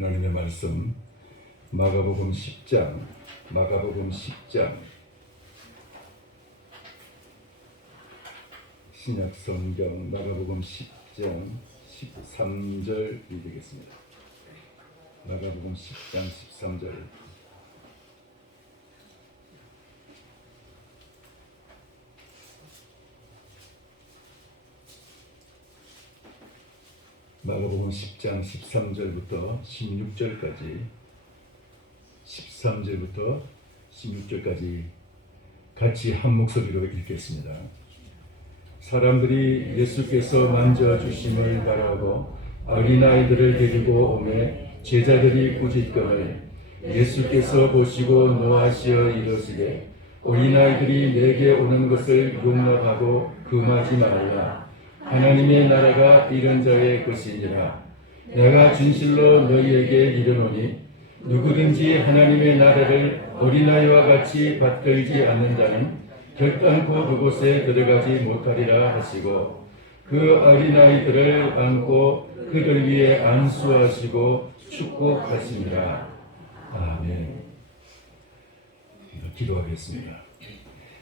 하나님의 말씀 마가복음 10장 신약 성경 마가복음 10장 13절 읽겠습니다. 마가복음 10장 13절. 마가복음 10장 13절부터 16절까지 같이 한 목소리로 읽겠습니다. 사람들이 예수께서 만져주심을 바라고 어린아이들을 데리고 오매 제자들이 꾸짖거늘 예수께서 보시고 노하시어 이르시되 어린아이들이 내게 오는 것을 용납하고 금하지 말라. 하나님의 나라가 이런 자의 것이니라. 내가 진실로 너희에게 이르노니 누구든지 하나님의 나라를 어린아이와 같이 받들지 않는 자는 결단코 그곳에 들어가지 못하리라 하시고 그 어린아이들을 안고 그들 위에 안수하시고 축복하시니라. 아멘. 기도하겠습니다.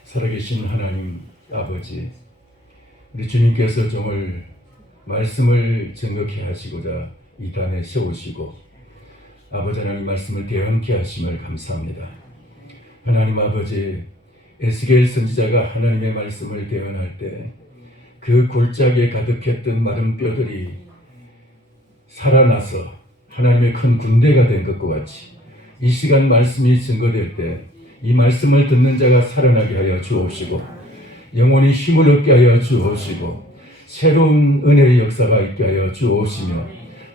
살아계신 하나님 아버지, 우리 주님께서 정말 말씀을 정확히 하시고자 이 땅에 세우시고 아버지 하나님 말씀을 대언케 하심을 감사합니다. 하나님 아버지, 에스겔 선지자가 하나님의 말씀을 대언할 때 그 골짜기에 가득했던 마른 뼈들이 살아나서 하나님의 큰 군대가 된 것과 같이 이 시간 말씀이 증거될 때 이 말씀을 듣는 자가 살아나게 하여 주옵시고 영혼이 힘을 얻게 하여 주옵시고 새로운 은혜의 역사가 있게 하여 주옵시며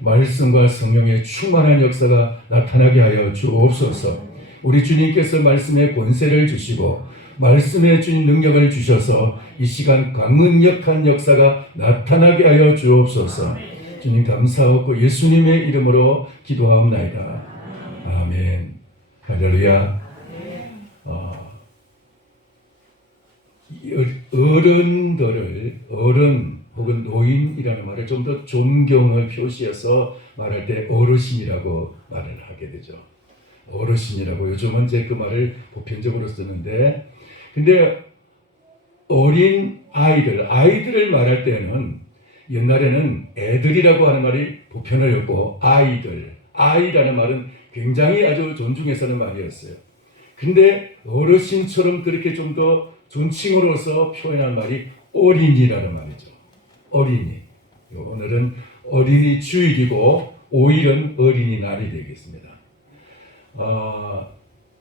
말씀과 성령의 충만한 역사가 나타나게 하여 주옵소서. 우리 주님께서 말씀의 권세를 주시고 말씀의 주님 능력을 주셔서 이 시간 강력한 역사가 나타나게 하여 주옵소서. 주님 감사하고 예수님의 이름으로 기도하옵나이다. 아멘. 할렐루야. 어른 혹은 노인이라는 말을 좀 더 존경을 표시해서 말할 때 어르신이라고 말을 하게 되죠. 어르신이라고 요즘은 이제 그 말을 보편적으로 쓰는데, 근데 어린 아이들을 말할 때는 옛날에는 애들이라고 하는 말이 보편어였고 아이라는 말은 굉장히 아주 존중해서 하는 말이었어요. 근데 어르신처럼 그렇게 좀 더 존칭으로서 표현한 말이 어린이라는 말이죠. 어린이. 오늘은 어린이 주일이고 5일은 어린이날이 되겠습니다.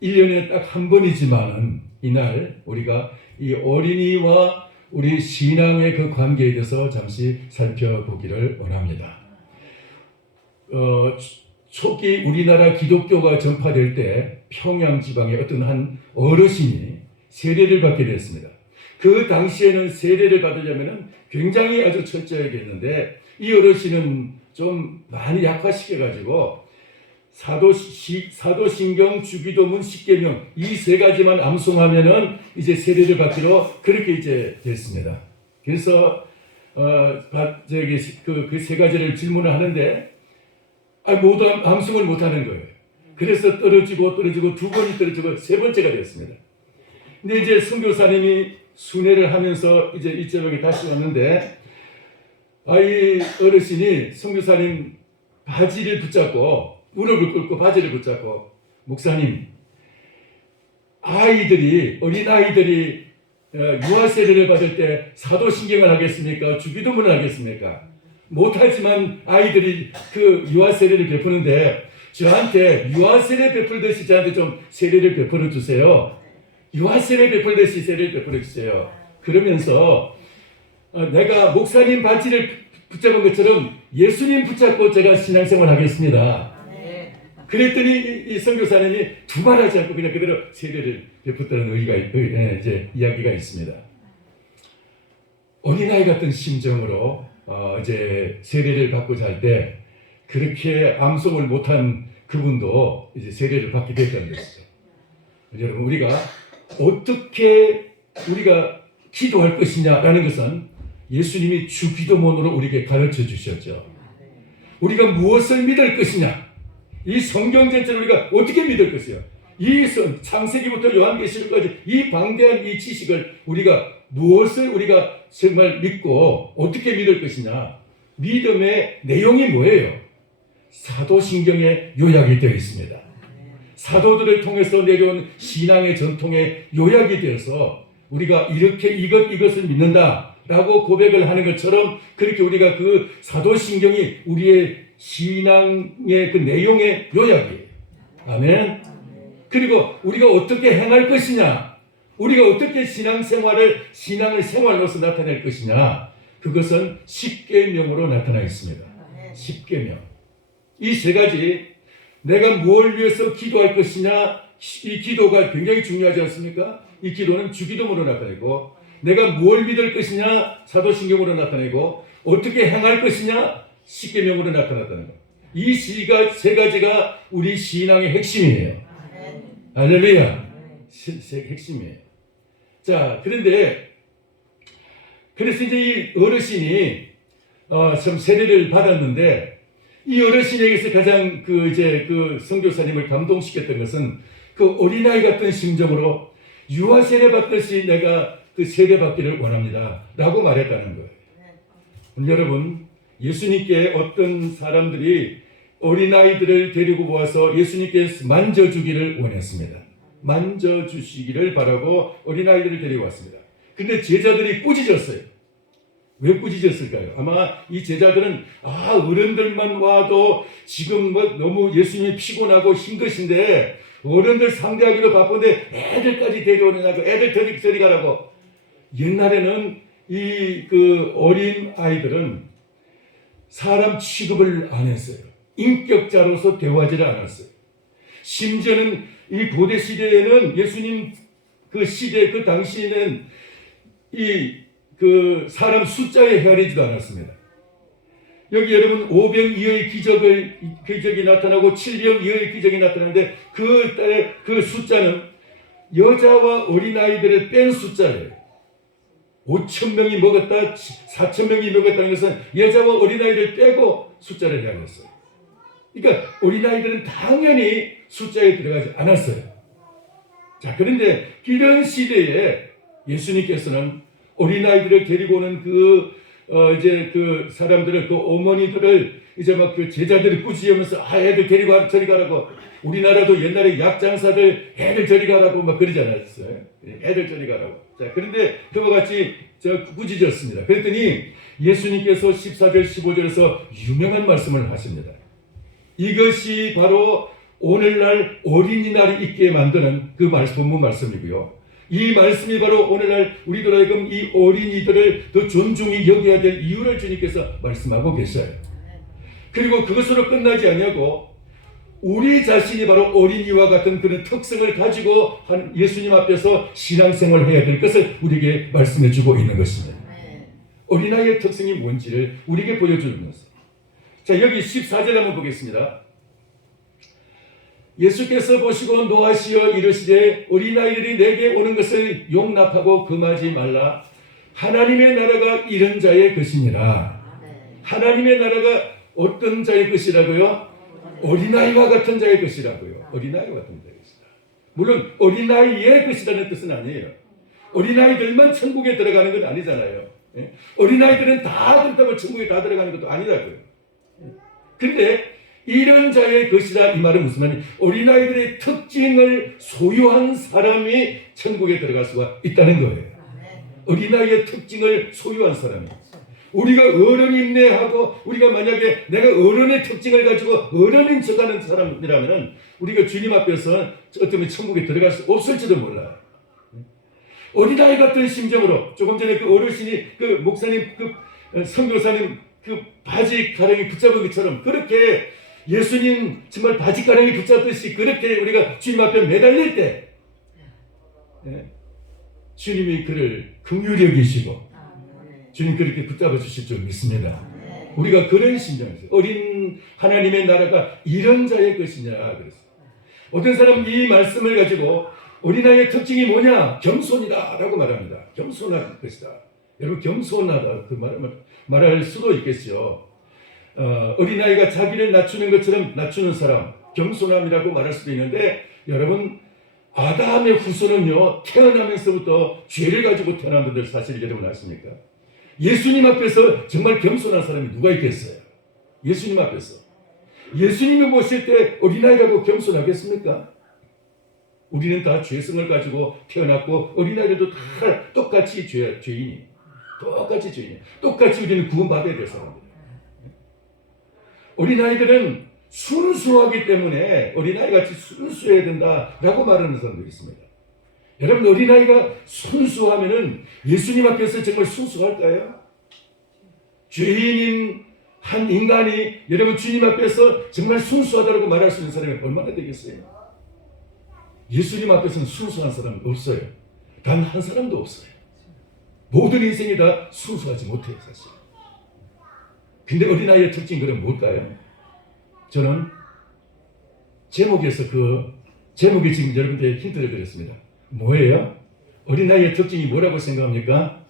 1년에 딱 한 번이지만은 이날 우리가 이 어린이와 우리 신앙의 그 관계에 대해서 잠시 살펴보기를 원합니다. 초기 우리나라 기독교가 전파될 때 평양 지방의 어떤 한 어르신이 세례를 받게 됐습니다. 그 당시에는 세례를 받으려면 굉장히 아주 철저하겠는데 이 어르신은 좀 많이 약화시켜가지고 사도신경, 주기도문, 십계명 이 세 가지만 암송하면은 이제 세례를 받기로 그렇게 이제 됐습니다. 그래서 그 세 가지를 질문을 하는데 모두 암송을 못하는 거예요. 그래서 떨어지고 두 번이 떨어지고 세 번째가 됐습니다. 근데 이제 선교사님이 순회를 하면서 이제 이쪽에 다시 왔는데 이 어르신이 선교사님 바지를 붙잡고 무릎을 꿇고 바지를 붙잡고 목사님, 어린 아이들이 유아 세례를 받을 때 사도신경을 하겠습니까? 주기도문을 하겠습니까? 못하지만 아이들이 그 유아 세례를 베푸는데 저한테 유아 세례 베풀듯이 저한테 좀 세례를 베풀어 주세요. 유아 세례 베풀듯이 세례를 베풀어 주세요. 그러면서 내가 목사님 바지를 붙잡은 것처럼 예수님 붙잡고 제가 신앙생활 하겠습니다. 그랬더니 이 선교사님이 두말하지 않고 그냥 그대로 세례를 베풀었다는 이제 이야기가 있습니다. 어린아이 같은 심정으로 이제 세례를 받고자 할 때 그렇게 암송을 못한 그분도 이제 세례를 받게 됐다는 것이죠. 여러분, 우리가 어떻게 우리가 기도할 것이냐라는 것은 예수님이 주기도문으로 우리에게 가르쳐 주셨죠. 우리가 무엇을 믿을 것이냐, 이 성경 전체를 우리가 어떻게 믿을 것이요? 이 창세기부터 요한계시록까지 이 방대한 이 지식을 우리가 무엇을 우리가 정말 믿고 어떻게 믿을 것이냐? 믿음의 내용이 뭐예요? 사도신경에 요약이 되어 있습니다. 사도들을 통해서 내려온 신앙의 전통에 요약이 되어서 우리가 이렇게 이것을 믿는다라고 고백을 하는 것처럼 그렇게 우리가 그 사도신경이 우리의 신앙의 그 내용의 요약이에요. 아멘. 그리고 우리가 어떻게 행할 것이냐, 우리가 어떻게 신앙을 생활로서 나타낼 것이냐, 그것은 십계명으로 나타나 있습니다. 십계명. 이 세 가지, 내가 무엇을 위해서 기도할 것이냐, 이 기도가 굉장히 중요하지 않습니까? 이 기도는 주기도문으로 나타내고, 내가 무엇을 믿을 것이냐, 사도신경으로 나타내고, 어떻게 행할 것이냐, 십계명으로 나타났다는 것. 이 세 가지가 우리 신앙의 핵심이에요. 할렐루야. 핵심이에요. 자, 그런데 그래서 이제 이 어르신이 참 세례를 받았는데, 이 어르신에게서 가장 그 선교사님을 감동시켰던 것은 그 어린아이 같은 심정으로 유아 세례 받듯이 내가 그 세례 받기를 원합니다 라고 말했다는 거예요. 여러분, 예수님께 어떤 사람들이 어린아이들을 데리고 모아서 예수님께 만져주기를 원했습니다. 만져주시기를 바라고 어린아이들을 데리고 왔습니다. 근데 제자들이 꾸짖었어요. 왜 꾸짖었을까요? 아마 이 제자들은 어른들만 와도 지금 너무 예수님이 피곤하고 힘 것인데 어른들 상대하기로 바쁜데 애들까지 데려오느냐고, 애들 저리 가라고. 옛날에는 이 어린 아이들은 사람 취급을 안 했어요. 인격자로서 대화하지를 않았어요. 심지어는 이 고대 시대에는 예수님 그 시대 그 당시에는 사람 숫자에 헤아리지도 않았습니다. 여기 여러분 5병 2의 기적이 나타나고 7병 2의 기적이 나타나는데 그 숫자는 여자와 어린아이들을 뺀 숫자예요. 5,000명이 먹었다, 4,000명이 먹었다는 것은 여자와 어린아이를 빼고 숫자를 헤아렸어요. 그러니까 어린아이들은 당연히 숫자에 들어가지 않았어요. 자, 그런데 이런 시대에 예수님께서는 어린아이들을 데리고 오는 그 사람들을, 그 어머니들을 이제 막 그 제자들이 꾸짖으면서 애들 데리고 저리 가라고. 우리나라도 옛날에 약장사들 애들 저리 가라고 막 그러지 않았어요? 애들 저리 가라고. 자, 그런데 그와 같이 꾸짖었습니다. 그랬더니 예수님께서 14절 15절에서 유명한 말씀을 하십니다. 이것이 바로 오늘날 어린이날이 있게 만드는 그 본문 말씀이고요. 이 말씀이 바로 오늘날 우리들 하여금 이 어린이들을 더 존중히 여겨야 될 이유를 주님께서 말씀하고 계셔요. 그리고 그것으로 끝나지 아니하고 우리 자신이 바로 어린이와 같은 그런 특성을 가지고 예수님 앞에서 신앙생활을 해야 될 것을 우리에게 말씀해 주고 있는 것입니다. 어린아이의 특성이 뭔지를 우리에게 보여주는 것입니다. 자, 여기 14절 한번 보겠습니다. 예수께서 보시고 노하시어 이르시되 어린아이들이 내게 오는 것을 용납하고 금하지 말라. 하나님의 나라가 이런 자의 것이니라. 하나님의 나라가 어떤 자의 것이라고요? 어린아이와 같은 자의 것이라고요. 어린아이와 같은 자의 것이다. 물론 어린아이의 것이라는 뜻은 아니에요. 어린아이들만 천국에 들어가는 건 아니잖아요. 어린아이들은 다 그렇다고 천국에 다 들어가는 것도 아니라고요. 그런데 이런 자의 것이라 이 말은 무슨 말이냐? 어린아이들의 특징을 소유한 사람이 천국에 들어갈 수가 있다는 거예요. 어린아이의 특징을 소유한 사람이. 우리가 어른임내하고 우리가 만약에 내가 어른의 특징을 가지고 어른인 척하는 사람이라면 우리가 주님 앞에서 어쩌면 천국에 들어갈 수 없을지도 몰라요. 어린아이 같은 심정으로 조금 전에 그 어르신이 그 목사님 그 선교사님 그 바지 가랑이 붙잡은 것처럼 그렇게 예수님 정말 바지 가랑이 붙잡듯이 그렇게 우리가 주님 앞에 매달릴 때 주님이 그를 긍휼히 여기시고 주님 그렇게 붙잡아 주실 줄 믿습니다. 우리가 그런 심정이죠. 어린 하나님의 나라가 이런 자의 것이냐 그랬어요. 어떤 사람은 이 말씀을 가지고 어린아이의 특징이 뭐냐? 겸손이다 라고 말합니다. 겸손할 것이다. 여러분 겸손하다 그 말할 수도 있겠죠. 어린아이가 자기를 낮추는 것처럼 낮추는 사람, 겸손함이라고 말할 수도 있는데, 여러분, 아담의 후손은요, 태어나면서부터 죄를 가지고 태어난 분들 사실 여러분 아십니까? 예수님 앞에서 정말 겸손한 사람이 누가 있겠어요? 예수님 앞에서. 예수님이 보실 때 어린아이라고 겸손하겠습니까? 우리는 다 죄성을 가지고 태어났고, 어린아이들도 다 똑같이 죄인이. 똑같이 죄인이. 똑같이 우리는 구원받아야 될 사람들. 어린아이들은 순수하기 때문에 어린아이같이 순수해야 된다라고 말하는 사람들이 있습니다. 여러분, 어린아이가 순수하면은 예수님 앞에서 정말 순수할까요? 죄인인 한 인간이 여러분 주님 앞에서 정말 순수하다고 말할 수 있는 사람이 얼마나 되겠어요? 예수님 앞에서는 순수한 사람은 없어요. 단 한 사람도 없어요. 모든 인생이 다 순수하지 못해요, 사실. 근데 어린아이의 특징이 그럼 뭘까요? 저는 제목에서 제목이 지금 여러분들에게 힌트를 드렸습니다. 뭐예요? 어린아이의 특징이 뭐라고 생각합니까?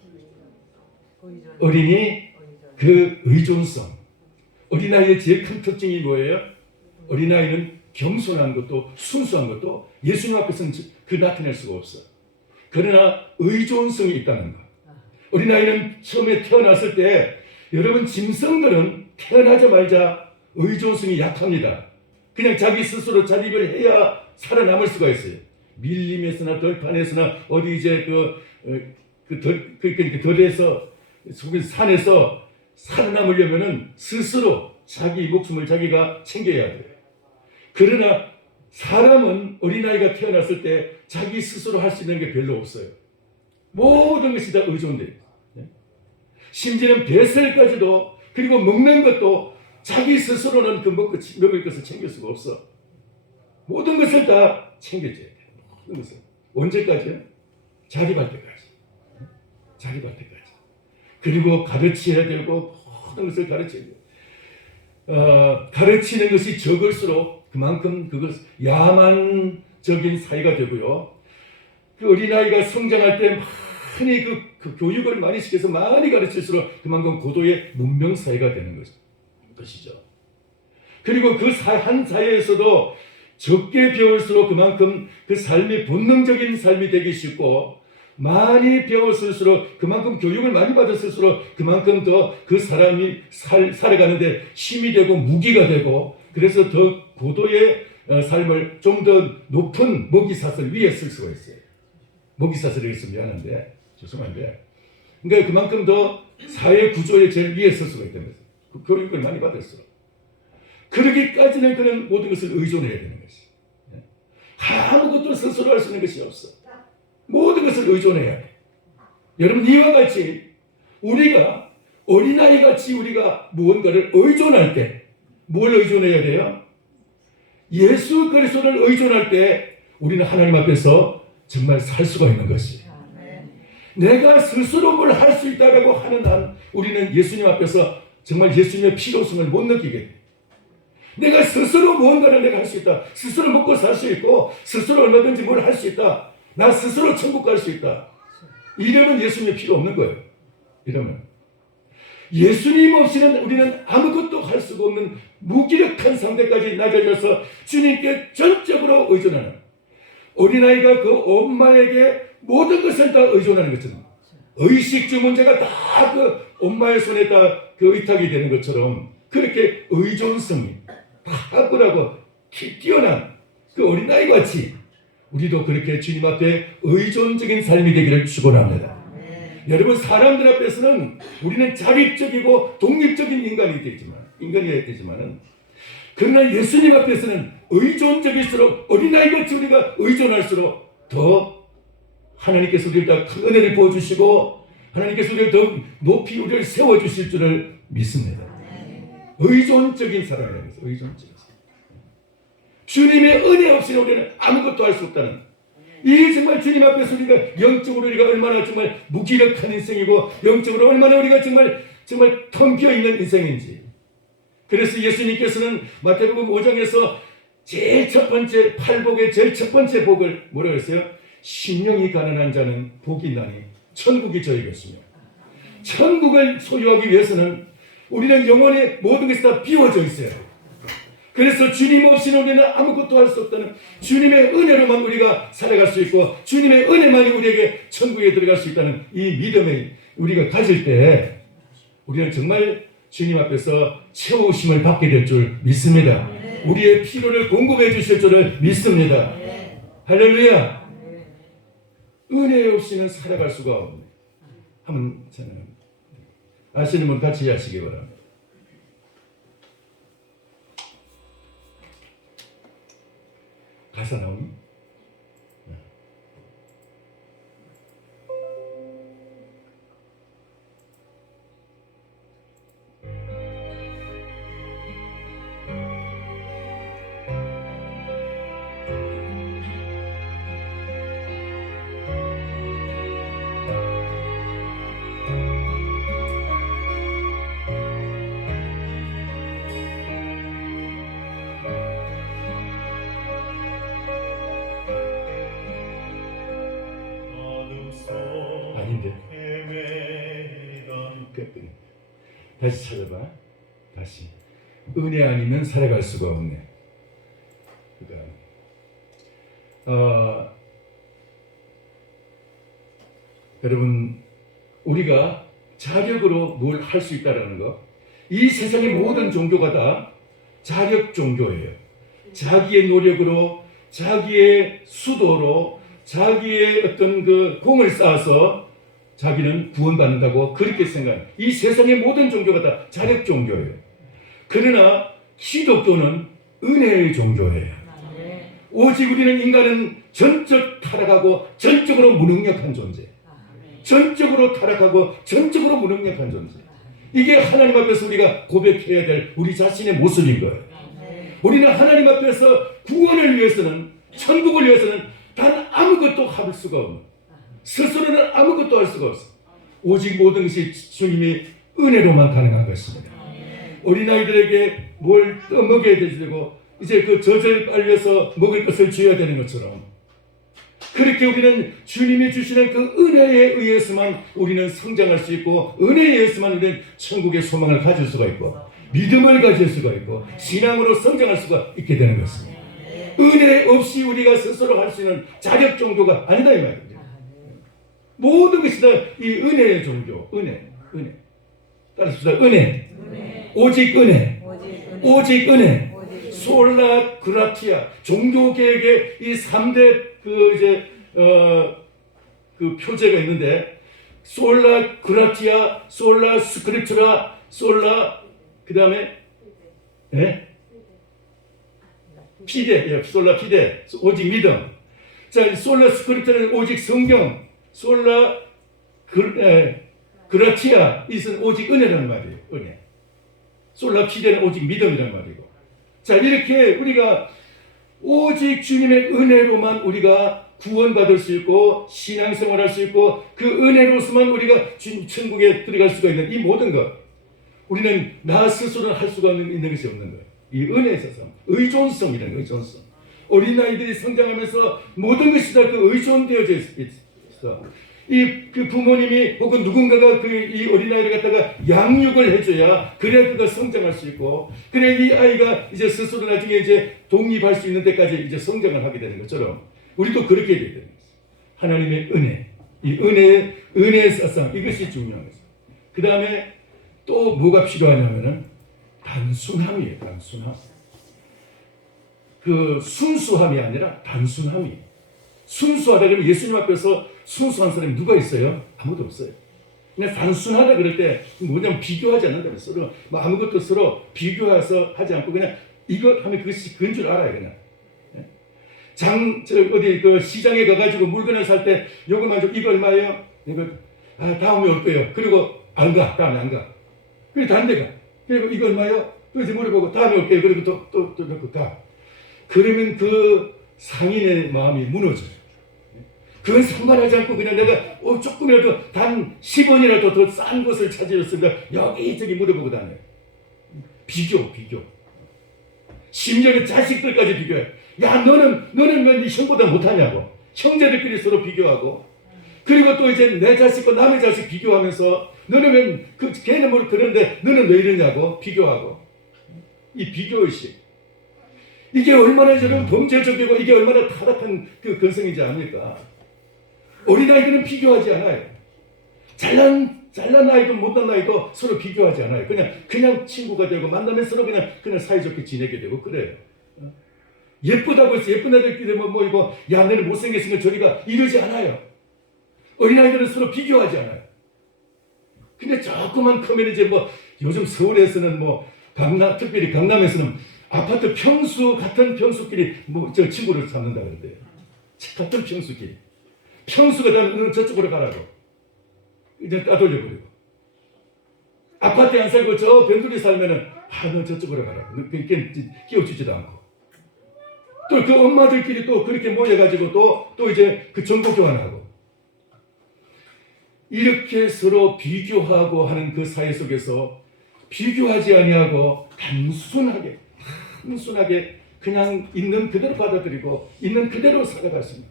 어린이 의존성. 어린아이의 제일 큰 특징이 뭐예요? 어린아이는 겸손한 것도 순수한 것도 예수님 앞에서는 나타낼 수가 없어요. 그러나 의존성이 있다는 것. 어린아이는 처음에 태어났을 때 여러분 짐승들은 태어나자마자 의존성이 약합니다. 그냥 자기 스스로 자립을 해야 살아남을 수가 있어요. 밀림에서나 들판에서나 어디 이제 덜에서 산에서 살아남으려면은 스스로 자기 목숨을 자기가 챙겨야 돼요. 그러나 사람은 어린아이가 태어났을 때 자기 스스로 할 수 있는 게 별로 없어요. 모든 것이 다 의존돼요. 심지어는 뱃살까지도, 그리고 먹는 것도 자기 스스로는 먹을 것을 챙길 수가 없어. 모든 것을 다 챙겨줘야 돼요. 모든 것을. 언제까지요? 자립할 때까지. 자립할 때까지. 그리고 가르쳐야 되고, 모든 것을 가르쳐야 돼요. 가르치는 것이 적을수록 그만큼 그것 야만적인 사회가 되고요. 그 어린아이가 성장할 때 많이 그 교육을 많이 시켜서 많이 가르칠수록 그만큼 고도의 문명 사회가 되는 것이죠. 그리고 그 한 사회에서도 적게 배울수록 그만큼 그 삶이 본능적인 삶이 되기 쉽고, 많이 배웠을수록 그만큼 교육을 많이 받았을수록 그만큼 더 그 사람이 살아가는데 힘이 되고 무기가 되고, 그래서 더 고도의 삶을 좀 더 높은 먹이사슬 위에 쓸 수가 있어요. 먹이사슬에 있으면 미안한데 죄송한데, 그러니까 그만큼 더 사회 구조의 제일 위에 쓸 수가 있다는 거죠. 그 교육을 많이 받을수록. 그러기까지는 그는 모든 것을 의존해야 되는 것이. 아무것도 스스로 할 수 있는 것이 없어. 모든 것을 의존해야 돼. 여러분, 이와 같이 우리가 어린아이같이 우리가 무언가를 의존할 때 뭘 의존해야 돼요? 예수 그리스도를 의존할 때 우리는 하나님 앞에서 정말 살 수가 있는 것이. 내가 스스로 뭘 할 수 있다고 하는 한 우리는 예수님 앞에서 정말 예수님의 필요성을 못 느끼게 돼. 내가 스스로 무언가를 내가 할 수 있다. 스스로 먹고 살 수 있고, 스스로 얼마든지 뭘 할 수 있다. 나 스스로 천국 갈 수 있다. 이러면 예수님이 필요 없는 거예요. 이러면 예수님 없이는 우리는 아무것도 할 수가 없는 무기력한 상태까지 낮아져서 주님께 전적으로 의존하는, 어린아이가 그 엄마에게 모든 것을 다 의존하는 것처럼, 의식주 문제가 다 그 엄마의 손에 다 그 의탁이 되는 것처럼, 그렇게 의존성이 탁월하고 뛰어난 그 어린아이 같이 우리도 그렇게 주님 앞에 의존적인 삶이 되기를 축원합니다. 여러분, 사람들 앞에서는 우리는 자립적이고 독립적인 인간이 되지만은, 그러나 예수님 앞에서는 의존적일수록, 어린아이같이 우리가 의존할수록 더 하나님께서 우리를 더 큰 은혜를 부어주시고, 하나님께서 우리를 더 높이 우리를 세워주실 줄을 믿습니다. 의존적인 사람이라는 것은 의존적인 사람. 주님의 은혜 없이는 우리는 아무것도 할 수 없다는, 이 정말 주님 앞에서 우리가 영적으로 우리가 얼마나 정말 무기력한 인생이고, 영적으로 얼마나 우리가 정말 텅 비어 있는 인생인지. 그래서 예수님께서는 마태복음 5장에서 제일 첫 번째 팔복의 제일 첫 번째 복을 뭐라고 했어요? 심령이 가난한 자는 복이 있나니 천국이 저희 것이며. 천국을 소유하기 위해서는 우리는 영혼의 모든 것이 다 비워져 있어요. 그래서 주님 없이는 우리는 아무것도 할 수 없다는 주님의 은혜로만 우리가 살아갈 수 있고 주님의 은혜만이 우리에게 천국에 들어갈 수 있다는 이 믿음을 우리가 가질 때 우리는 정말 주님 앞에서 채우심을 받게 될 줄 믿습니다. 우리의 필요를 공급해 주실 줄을 믿습니다. 할렐루야. 은혜 없이는 살아갈 수가 없네. 한번 생각합니다. 아시는 분 같이 하시기 바랍니다. 가사 나오니? 아닌데. 다시 찾아봐. 다시. 은혜 아니면 살아갈 수가 없네. 그러니까 여러분 우리가 자력으로 뭘 할 수 있다라는 거. 이 세상의 모든 종교가 다 자력 종교예요. 자기의 노력으로, 자기의 수도로, 자기의 어떤 그 공을 쌓아서 자기는 구원받는다고 그렇게 생각해요. 이 세상의 모든 종교가 다 자력 종교예요. 그러나 기독교는 은혜의 종교예요. 오직 우리는 인간은 전적 타락하고 전적으로 무능력한 존재. 전적으로 타락하고 전적으로 무능력한 존재. 이게 하나님 앞에서 우리가 고백해야 될 우리 자신의 모습인 거예요. 우리는 하나님 앞에서 구원을 위해서는, 천국을 위해서는 단 아무것도 할 수가 없는, 스스로는 아무것도 할 수가 없어. 오직 모든 것이 주님의 은혜로만 가능한 것입니다. 어린아이들에게 뭘 떠먹여야 되고 이제 그 젖을 빨려서 먹을 것을 줘야 되는 것처럼 그렇게 우리는 주님이 주시는 그 은혜에 의해서만 우리는 성장할 수 있고 은혜에 의해서만 우리는 천국의 소망을 가질 수가 있고 믿음을 가질 수가 있고 신앙으로 성장할 수가 있게 되는 것입니다. 은혜 없이 우리가 스스로 할 수 있는 자력 종교가 아니다 이 말이죠. 모든 것이 다 이 은혜의 종교. 은혜. 따라서 은혜. 오직 은혜. 오직 은혜. 솔라 그라티아. 종교개혁의 이 3대 그 표제가 있는데 솔라 그라티아, 솔라 스크립트라, 솔라 그다음에 피데, 솔라 피데, 오직 믿음. 자, 솔라 스크립트는 오직 성경, 솔라 그라티아 이것은 오직 은혜라는 말이에요. 은혜. 솔라 피데는 오직 믿음이라는 말이고. 자, 이렇게 우리가 오직 주님의 은혜로만 우리가 구원받을 수 있고 신앙생활할 수 있고 그 은혜로서만 우리가 천국에 들어갈 수가 있는 이 모든 것 우리는 나 스스로는 할 수가 있는 것이 없는 거예요. 이 은혜에 있어서 의존성이라는 의존성. 어린아이들이 성장하면서 모든 것이 다 그 의존되어져 있어. 그 부모님이 혹은 누군가가 이 어린아이를 갖다가 양육을 해줘야 그래야 그가 성장할 수 있고 그래 이 아이가 이제 스스로 나중에 이제 독립할 수 있는 데까지 이제 성장을 하게 되는 것처럼 우리도 그렇게 돼야 되는 것입니다. 하나님의 은혜, 이 은혜의 사상 이것이 중요한 것입니다. 그 다음에 또 뭐가 필요하냐면은 단순함이에요. 단순함. 그 순수함이 아니라 단순함이에요. 순수하다 그러면 예수님 앞에서 순수한 사람이 누가 있어요? 아무도 없어요. 그냥 단순하다 그럴 때 뭐냐면 비교하지 않는다면 서로 뭐 아무것도 서로 비교해서 하지 않고 그냥 이거 하면 그것이 그건 줄 알아요. 그냥 어디 그 시장에 가가지고 물건을 살 때 요것만 좀 이거 얼마예요? 이거 다음에 올 거예요. 그리고 안 가. 다음에 안 가. 그리고 다른 데 가. 그리고 이거 얼마예요? 또 이제 물어보고 다음에 올게요. 그리고 또 가. 그러면 그 상인의 마음이 무너져요. 그건 상관하지 않고 그냥 내가 조금이라도 단 10원이라도 더 싼 곳을 찾으셨습니다. 여기저기 물어보고 다녀요. 비교. 심지어는 자식들까지 비교해. 야 너는 왜 네 형보다 못하냐고. 형제들끼리 서로 비교하고 그리고 또 이제 내 자식과 남의 자식 비교하면서 너는 왜 걔는 뭘 그러는데 너는 왜 이러냐고 비교하고 이 비교의식 이게 얼마나 저는 범죄적이고 이게 얼마나 타락한 그 근성인지 압니까? 어린아이들은 비교하지 않아요. 잘난 아이도 못난 아이도 서로 비교하지 않아요. 그냥 친구가 되고 만나면 서로 그냥 사이좋게 지내게 되고 그래요. 예쁘다고 해서 예쁜 애들끼리 뭐 이거 야 너는 못생겼으니까 저리가 이러지 않아요. 어린아이들은 서로 비교하지 않아요. 근데 조금만 크면 이제 뭐 요즘 서울에서는 뭐 특별히 강남에서는 아파트 같은 평수끼리 저 친구를 잡는다 그러대요. 같은 평수끼리. 평수가 다 저쪽으로 가라고. 이제 따돌려버리고. 아파트에 안 살고 저 변두리 살면은 너 저쪽으로 가라고. 끼워주지도 않고. 또 그 엄마들끼리 또 그렇게 모여가지고 또 이제 그 정보 교환하고. 이렇게 서로 비교하고 하는 그 사회 속에서 비교하지 아니하고 단순하게 그냥 있는 그대로 받아들이고 있는 그대로 살아갈 수 있는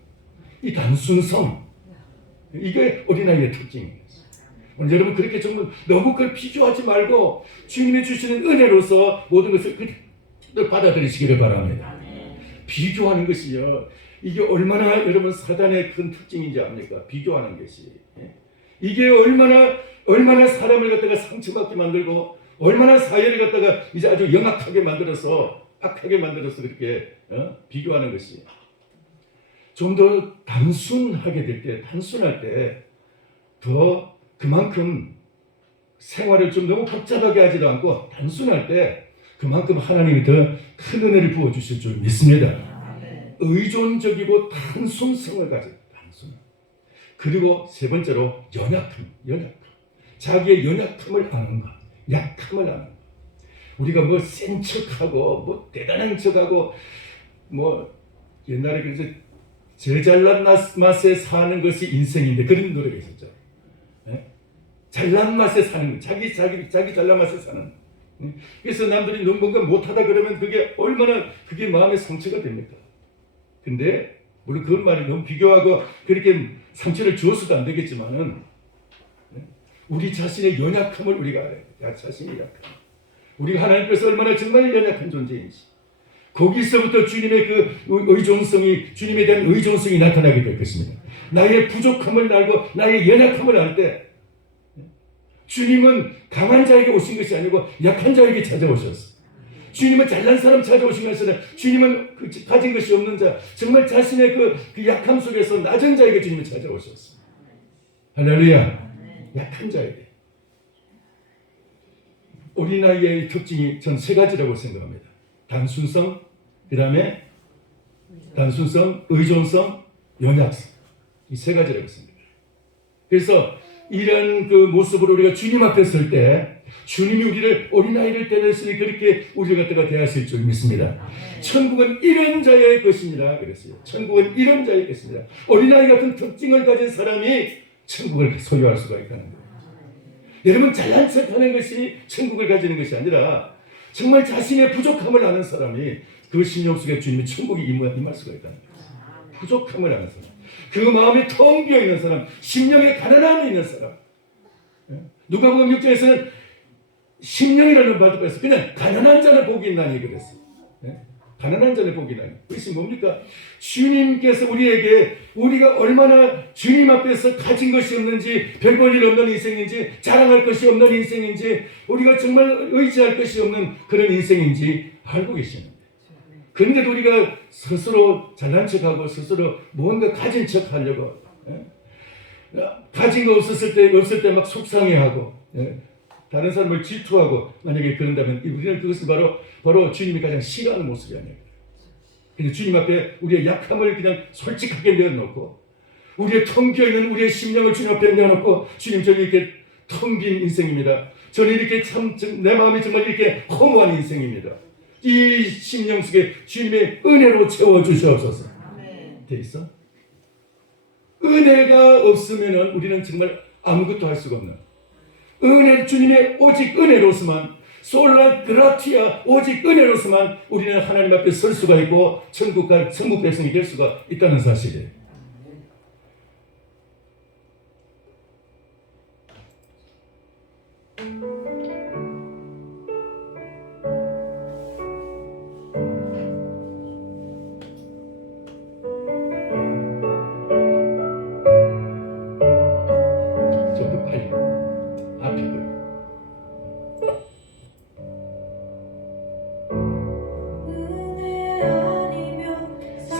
이 단순성, 이게 어린아이의 특징입니다. 오늘 여러분 그렇게 정말 너무 그걸 비교하지 말고 주님이 주시는 은혜로서 모든 것을 받아들이시기를 바랍니다. 비교하는 것이요, 이게 얼마나 여러분 사단의 큰 특징인지 압니까? 비교하는 것이. 이게 얼마나 사람을 갖다가 상처받게 만들고 얼마나 사회를 갖다가 이제 아주 영악하게 만들어서 악하게 만들어서 그렇게 비교하는 것이. 좀 더 단순하게 될 때, 단순할 때 더 그만큼 생활을 좀 너무 복잡하게 하지도 않고 단순할 때 그만큼 하나님이 더 큰 은혜를 부어주실 줄 믿습니다. 의존적이고 단순성을 가진 단순. 그리고 세 번째로 연약함. 자기의 연약함을 아는 것. 약함을 아는 것. 우리가 뭐 센 척하고 뭐 대단한 척하고 뭐 옛날에 그래서 제일 잘난 맛에 사는 것이 인생인데 그런 노래가 있었죠. 잘난 맛에 사는 것. 자기 잘난 맛에 사는. 그래서 남들이 넌 뭔가 못하다 그러면 그게 얼마나 그게 마음의 상처가 됩니까? 근데 물론 그런 말이 너무 비교하고 그렇게 상처를 주어서도 안 되겠지만은 우리 자신의 연약함을 우리가 알아요. 자신의 약함. 우리가 하나님께서 얼마나 정말 연약한 존재인지. 거기서부터 주님의 그 의존성이, 주님에 대한 의존성이 나타나게 될 것입니다. 나의 부족함을 알고 나의 연약함을 알 때 주님은 강한 자에게 오신 것이 아니고 약한 자에게 찾아오셨어. 주님은 잘난 사람 찾아오신 것이 아니라 주님은 가진 것이 없는 자, 정말 자신의 그 약함 속에서 낮은 자에게 주님이 찾아오셨어. 할렐루야. 약한 자에게. 어린아이의 특징이 전 세 가지라고 생각합니다. 단순성, 그 다음에 단순성, 의존성, 연약성. 이 세 가지라고 생각합니다. 그래서 이런 그 모습으로 우리가 주님 앞에 설 때 주님이 우리를 어린아이를 때렸으니 그렇게 우리를 갖다가 대하실 줄 믿습니다. 천국은 이런 자의 것입니다. 그랬어요. 천국은 이런 자의 것입니다. 어린아이 같은 특징을 가진 사람이 천국을 소유할 수가 있다는 거예요. 여러분 잘난 척하는 것이 천국을 가지는 것이 아니라 정말 자신의 부족함을 아는 사람이 그 심령 속에 주님의 천국이 임할 수가 있다는 거예요. 부족함을 아는 사람, 그 마음이 텅 비어 있는 사람, 심령에 가난함이 있는 사람. 누가복음 6장에서는 심령이라는 말도 빼서 그냥 가난한 자는 복이 있나니 그랬어요. 가난한 자는 복이 있나니. 그것이 뭡니까? 주님께서 우리에게 우리가 얼마나 주님 앞에서 가진 것이 없는지, 별 볼 일 없는 인생인지, 자랑할 것이 없는 인생인지, 우리가 정말 의지할 것이 없는 그런 인생인지 알고 계시는데, 그런데도 우리가 스스로 잘난 척하고 스스로 뭔가 가진 척하려고, 가진 거 없을 때 막 속상해하고, 다른 사람을 질투하고, 만약에 그런다면 우리는 그것을 바로 주님이 가장 싫어하는 모습이 아니에요. 근데 주님 앞에 우리의 약함을 그냥 솔직하게 내어놓고, 우리의 텅 비어있는 우리의 심령을 주님 앞에 내어놓고, 주님 저는 이렇게 텅 빈 인생입니다. 저는 이렇게 내 마음이 정말 이렇게 허무한 인생입니다. 이 심령 속에 주님의 은혜로 채워주시옵소서. 돼 있어? 은혜가 없으면 우리는 정말 아무것도 할 수가 없는, 주님의 오직 은혜로서만, 솔라 그라티아, 오직 은혜로서만 우리는 하나님 앞에 설 수가 있고 천국 백성이 될 수가 있다는 사실이에요.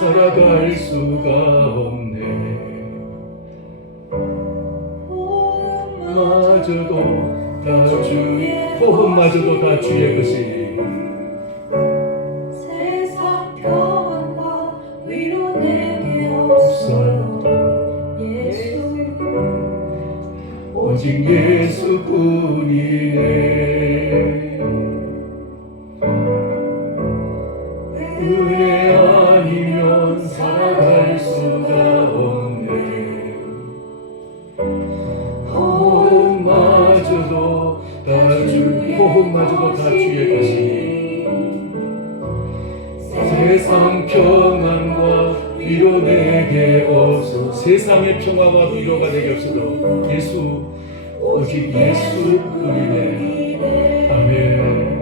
살아갈 수가 없네. 호흡마저도 다 주의, 호흡마저도 다 주의 것이. 세상 평안과 위로 내게 없어도 예수 오직 예수뿐이네. 은혜 아니면 살아갈 수가 없네. 호흡마저도 다 주의, 호흡마저도 다 주의 것이. 세상 평안과 위로 내게 없어. 세상의 평화와 위로가 내게 없어도 예수, 오직 예수뿐이네. 아멘.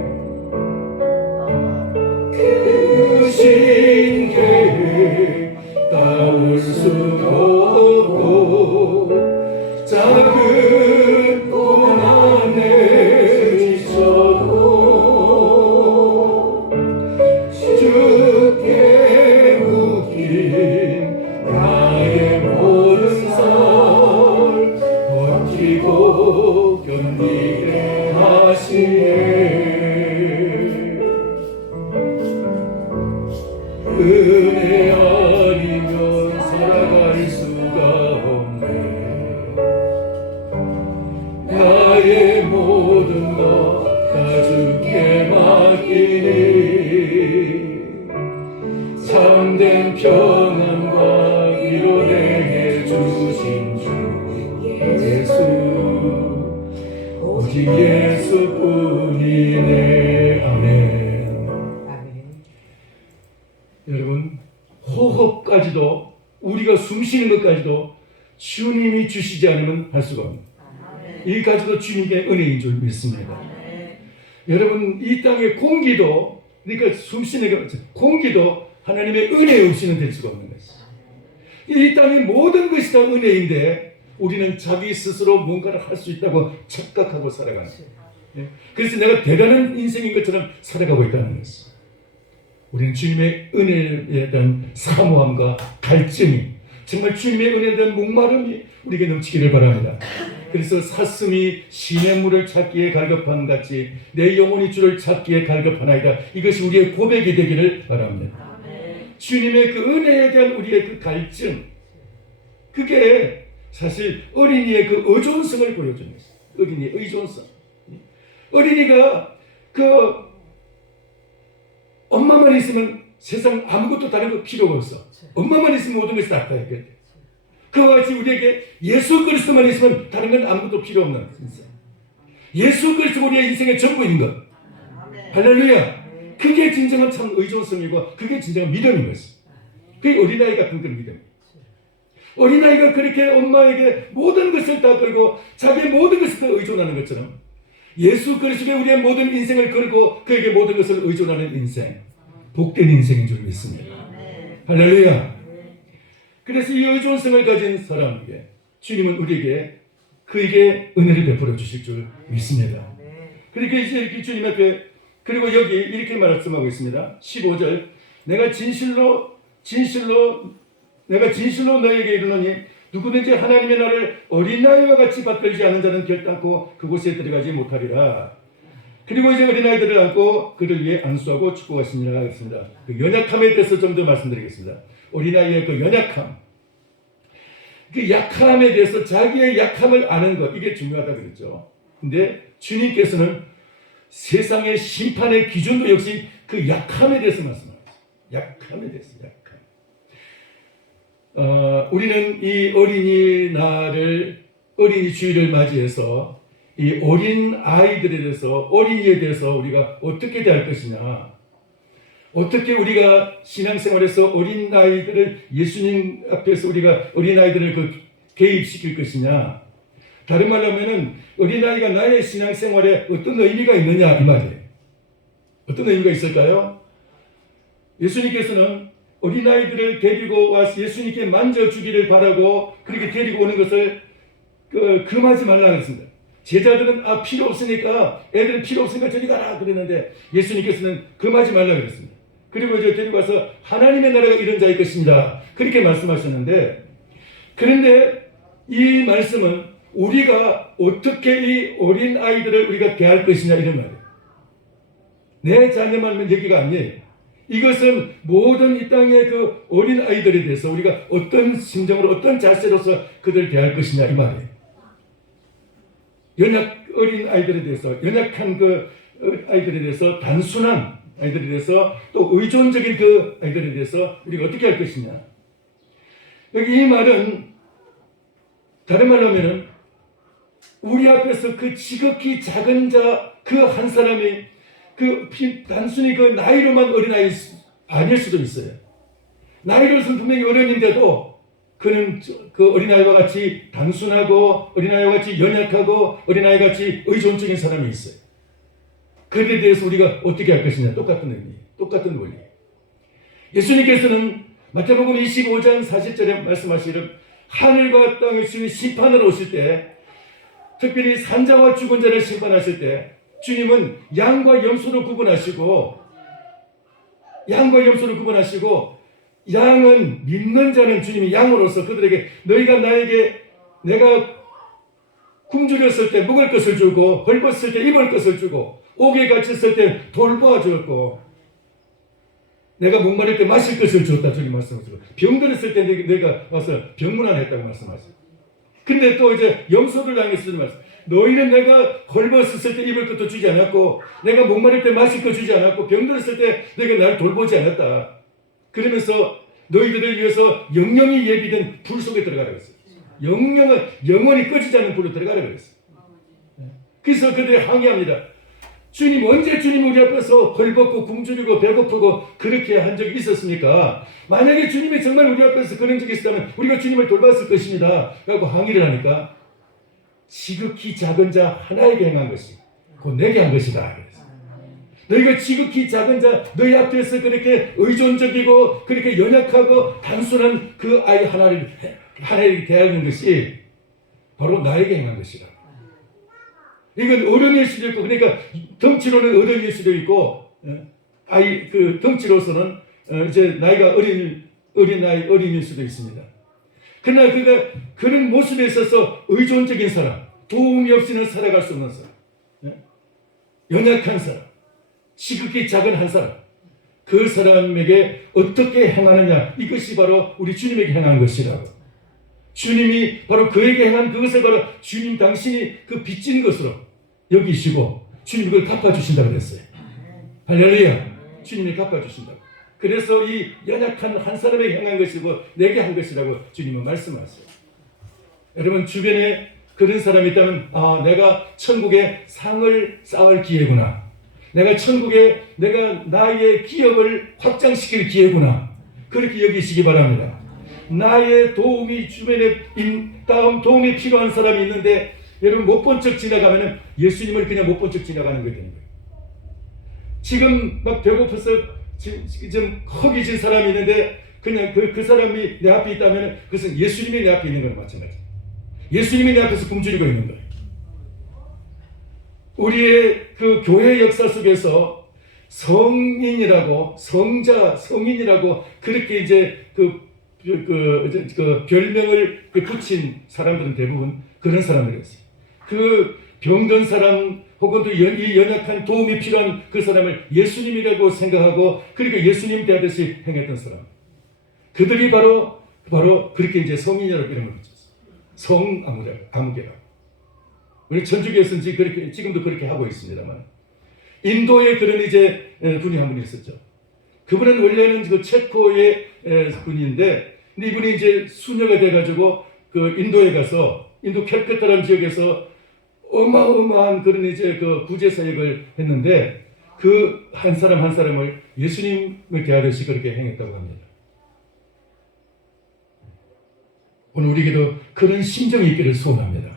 크신 계획 따올 수 없고 작은 고난에 지쳐도 주께 묶인 나의 모든 살 버티고 견디게 하시네. 은혜 아니면 살아갈 수가 없네. 나의 모든 것 다 주께 맡기니 참된 평안과 위로 내게 주신 주 예수, 오직 예수뿐이네. 아멘. 여러분, 호흡까지도, 우리가 숨쉬는 것까지도 주님이 주시지 않으면 할 수가 없습니다. 이까지도 주님의 은혜인 줄 믿습니다. 여러분, 이 땅의 공기도, 그러니까 숨쉬는 공기도 하나님의 은혜 없이는 될 수가 없는 것이죠. 이 땅의 모든 것이 다 은혜인데 우리는 자기 스스로 뭔가를 할 수 있다고 착각하고 살아가는 거예요. 그래서 내가 대단한 인생인 것처럼 살아가고 있다는 것이죠. 우리는 주님의 은혜에 대한 사모함과 갈증이, 정말 주님의 은혜에 대한 목마름이 우리에게 넘치기를 바랍니다. 그래서 사슴이 시냇물을 찾기에 갈급한 같이 내 영혼이 주를 찾기에 갈급하나이다. 이것이 우리의 고백이 되기를 바랍니다. 주님의 그 은혜에 대한 우리의 그 갈증, 그게 사실 어린이의 그 의존성을 보여주는 것입니다. 어린이의 의존성. 어린이가 그 엄마만 있으면 세상 아무것도 다른 거 필요가 없어. 엄마만 있으면 모든 것이 다 해결돼. 그와 같이 우리에게 예수 그리스도만 있으면 다른 건 아무것도 필요 없는 인생. 예수 그리스도 우리의 인생의 전부인 것. 할렐루야. 그게 진정한 참 의존성이고 그게 진정한 믿음인 것이. 그게 어린아이 같은 그런 믿음. 어린아이가 그렇게 엄마에게 모든 것을 다 걸고 자기의 모든 것을 다 의존하는 것처럼 예수 그리스도에 우리의 모든 인생을 걸고 그에게 모든 것을 의존하는 인생, 복된 인생인 줄 믿습니다. 할렐루야. 그래서 이 의존성을 가진 사람에게 주님은 우리에게 그에게 은혜를 베풀어 주실 줄 믿습니다. 그러니까 이제 이렇게 주님 앞에, 그리고 여기 이렇게 말씀하고 있습니다. 15절, 내가 진실로 너에게 이르노니 누구든지 하나님의 나를 어린아이와 같이 받들지 않은 자는 결단코 그곳에 들어가지 못하리라. 그리고 이제 어린아이들을 안고 그를 위해 안수하고 축복하시니라 했습니다. 그 연약함에 대해서 좀 더 말씀드리겠습니다. 어린아이의 그 연약함, 그 약함에 대해서 자기의 약함을 아는 것, 이게 중요하다 그랬죠. 근데 주님께서는 세상의 심판의 기준도 역시 그 약함에 대해서 말씀하셨어요. 약함에 대해서, 약함. 우리는 이 어린이 주일을 맞이해서 이 어린 아이들에 대해서, 어린이에 대해서 우리가 어떻게 대할 것이냐, 어떻게 우리가 신앙생활에서 어린 아이들을 예수님 앞에서 우리가 어린 아이들을 개입시킬 것이냐, 다른 말로 하면은 어린 아이가 나의 신앙생활에 어떤 의미가 있느냐 이 말이에요. 어떤 의미가 있을까요? 예수님께서는 어린 아이들을 데리고 와서 예수님께 만져주기를 바라고 그렇게 데리고 오는 것을 금하지 말라고 했습니다. 제자들은 필요 없으니까, 애들은 필요 없으니까 저리 가라 그랬는데 예수님께서는 금하지 말라고 그랬습니다. 그리고 이제 데리고 가서 하나님의 나라가 이런 자일 것입니다. 그렇게 말씀하셨는데, 그런데 이 말씀은 우리가 어떻게 이 어린 아이들을 우리가 대할 것이냐 이런 말이에요. 내 자녀만 여기가 아니에요. 이것은 모든 이 땅의 그 어린 아이들에 대해서 우리가 어떤 심정으로 어떤 자세로서 그들을 대할 것이냐 이 말이에요. 어린 아이들에 대해서, 연약한 그 아이들에 대해서, 단순한 아이들에 대해서, 또 의존적인 그 아이들에 대해서 우리가 어떻게 할 것이냐. 여기 이 말은 다른 말로 하면은 우리 앞에서 그 지극히 작은 자 그 한 사람이 단순히 그 나이로만 어린아이 아닐 수도 있어요. 나이로서는 분명히 어른인데도 그는 그 어린아이와 같이 단순하고 어린아이와 같이 연약하고 어린아이와 같이 의존적인 사람이 있어요. 그에 대해서 우리가 어떻게 할 것이냐. 똑같은 의미, 똑같은 원리. 예수님께서는 마태복음 25장 40절에 말씀하시기를 하늘과 땅을 주신 심판을 오실 때, 특별히 산자와 죽은 자를 심판하실 때 주님은 양과 염소를 구분하시고 양은 믿는 자는 주님이 양으로서 그들에게 너희가 나에게 내가 굶주렸을 때 먹을 것을 주고 헐벗을 때 입을 것을 주고 옥에 갇혔을 때 돌보아 주었고 내가 목마를 때 마실 것을 주었다 주님 말씀하시고 병들었을 때 내가 와서 병문안했다고 말씀하시고 근데 또 이제 염소를 향해서 주님 말씀 너희는 내가 헐벗었을 때 입을 것도 주지 않았고 내가 목마를 때 마실 것 주지 않았고 병들었을 때 내가 나를 돌보지 않았다. 그러면서 너희들을 위해서 영영이 예비된 불 속에 들어가라고 했어요. 영영은 영원히 꺼지지 않는 불로 들어가라고 했어요. 그래서 그들이 항의합니다. 주님 언제 주님 우리 앞에서 헐벗고 굶주리고 배고프고 그렇게 한 적이 있었습니까? 만약에 주님이 정말 우리 앞에서 그런 적이 있었다면 우리가 주님을 돌봤을 것입니다. 라고 항의를 하니까 지극히 작은 자 하나에게 행한 것이 곧 내게 한 것이다. 너희가 지극히 작은 자 너희 앞에서 그렇게 의존적이고 그렇게 연약하고 단순한 그 아이 하나에게 대하는 것이 바로 나에게 행한 것이다. 이건 어른일 수도 있고 그러니까 덩치로는 어른일 수도 있고 아이 그 덩치로서는 이제 나이가 어린일 수도 있습니다. 그러나 그가 그런 모습에 있어서 의존적인 사람, 도움이 없이는 살아갈 수 없는 사람, 연약한 사람, 지극히 작은 한 사람, 그 사람에게 어떻게 행하느냐 이것이 바로 우리 주님에게 행한 것이라고. 주님이 바로 그에게 행한 그것을 바로 주님 당신이 그 빚진 것으로 여기시고 주님이 그걸 갚아주신다고 그랬어요. 할렐루야. 주님이 갚아주신다고. 그래서 이 연약한 한 사람에게 행한 것이고 내게 한 것이라고 주님은 말씀하세요. 여러분 주변에 그런 사람이 있다면 내가 천국에 상을 쌓을 기회구나. 내가 천국에 내가 나의 기업을 확장시킬 기회구나. 그렇게 여기시기 바랍니다. 나의 도움이 주변에 도움이 필요한 사람이 있는데 여러분 못 본 척 지나가면 예수님을 그냥 못 본 척 지나가는 게 되는 거예요. 지금 막 배고파서 좀 허기진 사람이 있는데 그냥 그 사람이 내 앞에 있다면 그것은 예수님이 내 앞에 있는 거랑 마찬가지예요. 예수님이 내 앞에서 굶주리고 있는 거예요. 우리의 그 교회 역사 속에서 성인이라고 성인이라고 그렇게 이제 그 별명을 붙인 사람들은 대부분 그런 사람들이었어요. 그 병든 사람 혹은 또 이 연약한 도움이 필요한 그 사람을 예수님이라고 생각하고 그러니까 예수님 대하듯이 행했던 사람. 그들이 바로 그렇게 이제 성인이라고 이름을 붙였어요. 아무개라고. 우리 천주교에서는 지금도 그렇게 하고 있습니다만 인도에 그런 이제 분이 한 분이 있었죠. 그분은 원래는 그 체코의 분인데 근데 이분이 이제 수녀가 돼가지고 그 인도에 가서 인도 캘커타라는 지역에서 어마어마한 그런 이제 그 구제 사역을 했는데 그 한 사람 한 사람을 예수님을 대하듯이 그렇게 행했다고 합니다. 오늘 우리에게도 그런 심정이 있기를 소원합니다.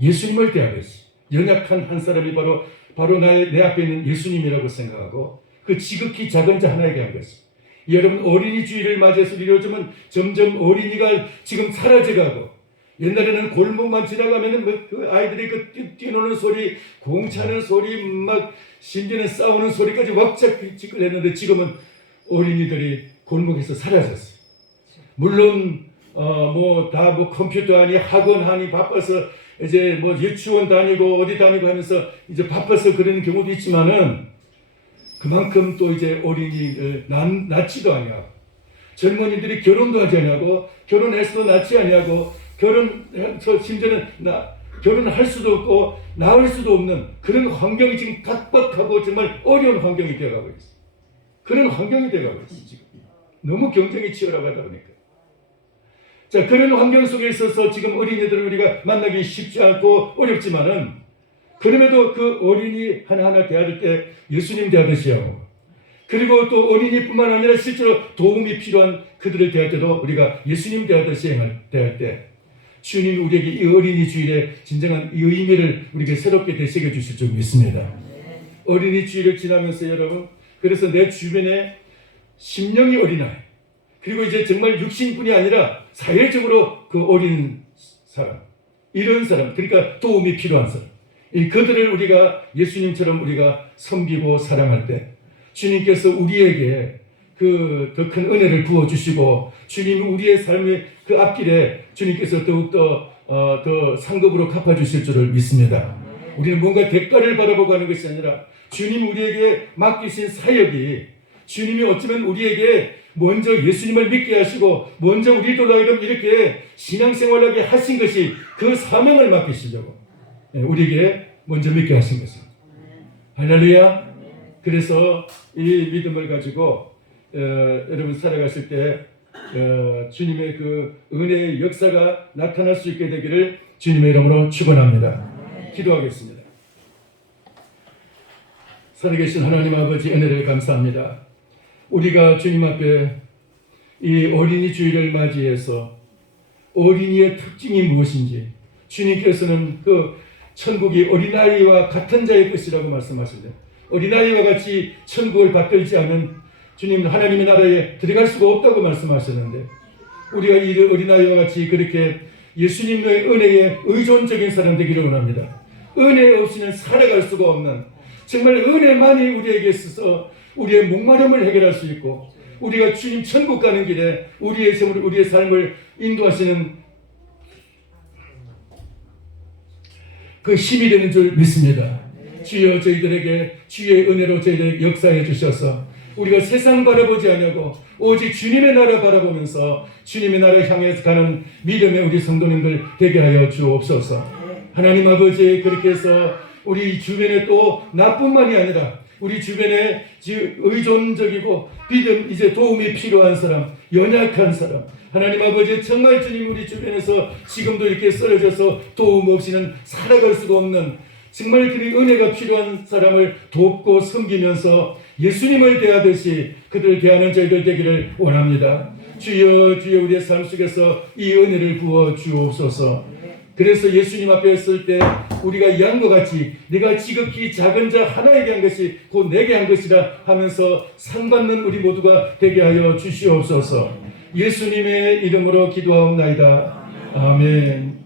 예수님을 대하듯이 연약한 한 사람이 바로 내 앞에 있는 예수님이라고 생각하고 그 지극히 작은 자 하나에게 한 것이. 여러분 어린이 주일을 맞이해서 요즘은 점점 어린이가 지금 사라져가고 옛날에는 골목만 지나가면은 그 아이들이 그 뛰노는 소리, 공 차는 소리, 막 심지어는 싸우는 소리까지 왁작지껄 했는데 지금은 어린이들이 골목에서 사라졌어요. 물론 뭐 다 뭐 컴퓨터 하니 학원 하니 바빠서 이제 뭐 유치원 다니고 어디 다니고 하면서 이제 바빠서 그러는 경우도 있지만은 그만큼 또 이제 어린이들 낳지도 아니하고 젊은이들이 결혼도 하지 아니하고 결혼해서도 낳지 아니하고 심지어는 결혼할 수도 없고 낳을 수도 없는 그런 환경이 지금 각박하고 정말 어려운 환경이 되어가고 있어요. 그런 환경이 되어가고 있어요. 지금 너무 경쟁이 치열하다 보니까. 자, 그런 환경 속에 있어서 지금 어린이들을 우리가 만나기 쉽지 않고 어렵지만은 그럼에도 그 어린이 하나하나 대할 때 예수님 대하듯이 하고 그리고 또 어린이뿐만 아니라 실제로 도움이 필요한 그들을 대할 때도 우리가 예수님 대하듯이 대할 때 주님이 우리에게 이 어린이 주일에 진정한 이 의미를 우리에게 새롭게 되새겨 주실 줄 믿습니다. 어린이 주일을 지나면서 여러분 그래서 내 주변에 심령이 어린아이 그리고 이제 정말 육신뿐이 아니라 사회적으로 그 어린 사람 이런 사람 그러니까 도움이 필요한 사람 그들을 우리가 예수님처럼 우리가 섬기고 사랑할 때 주님께서 우리에게 그 더 큰 은혜를 부어주시고 주님이 우리의 삶의 그 앞길에 주님께서 더욱더 더 상급으로 갚아주실 줄을 믿습니다. 우리는 뭔가 대가를 바라보고 하는 것이 아니라 주님 우리에게 맡기신 사역이 주님이 어쩌면 우리에게 먼저 예수님을 믿게 하시고 먼저 우리들로 하여금 이렇게 신앙생활하게 하신 것이 그 사명을 맡기시려고 우리에게 먼저 믿게 하신 것입니다. 할렐루야. 그래서 이 믿음을 가지고 여러분 살아가실 때 주님의 그 은혜의 역사가 나타날 수 있게 되기를 주님의 이름으로 축원합니다. 기도하겠습니다. 살아계신 하나님 아버지 은혜를 감사합니다. 우리가 주님 앞에 이 어린이 주일을 맞이해서 어린이의 특징이 무엇인지 주님께서는 그 천국이 어린아이와 같은 자의 것이라고 말씀하시는데 어린아이와 같이 천국을 받들지 않은 주님 하나님의 나라에 들어갈 수가 없다고 말씀하셨는데 우리가 이 어린아이와 같이 그렇게 예수님의 은혜에 의존적인 사람 되기를 원합니다. 은혜 없이는 살아갈 수가 없는 정말 은혜만이 우리에게 있어서 우리의 목마름을 해결할 수 있고 우리가 주님 천국 가는 길에 우리의 삶을 인도하시는 그 힘이 되는 줄 믿습니다. 주여 저희들에게 주의 은혜로 저희들에게 역사해 주셔서 우리가 세상 바라보지 않냐고 오직 주님의 나라 바라보면서 주님의 나라 향해서 가는 믿음의 우리 성도님들 되게 하여 주옵소서. 하나님 아버지 그렇게 해서 우리 주변에 또 나뿐만이 아니라 우리 주변에 의존적이고 믿음 이제 도움이 필요한 사람 연약한 사람 하나님 아버지 정말 주님 우리 주변에서 지금도 이렇게 쓰러져서 도움 없이는 살아갈 수가 없는 정말 그 은혜가 필요한 사람을 돕고 섬기면서 예수님을 대하듯이 그들을 대하는 저희들 되기를 원합니다. 주여 주여 우리의 삶 속에서 이 은혜를 부어 주옵소서. 그래서 예수님 앞에 설 때 우리가 양과 같이 내가 지극히 작은 자 하나에게 한 것이 곧 내게 한 것이라 하면서 상 받는 우리 모두가 되게 하여 주시옵소서. 예수님의 이름으로 기도하옵나이다. 아멘.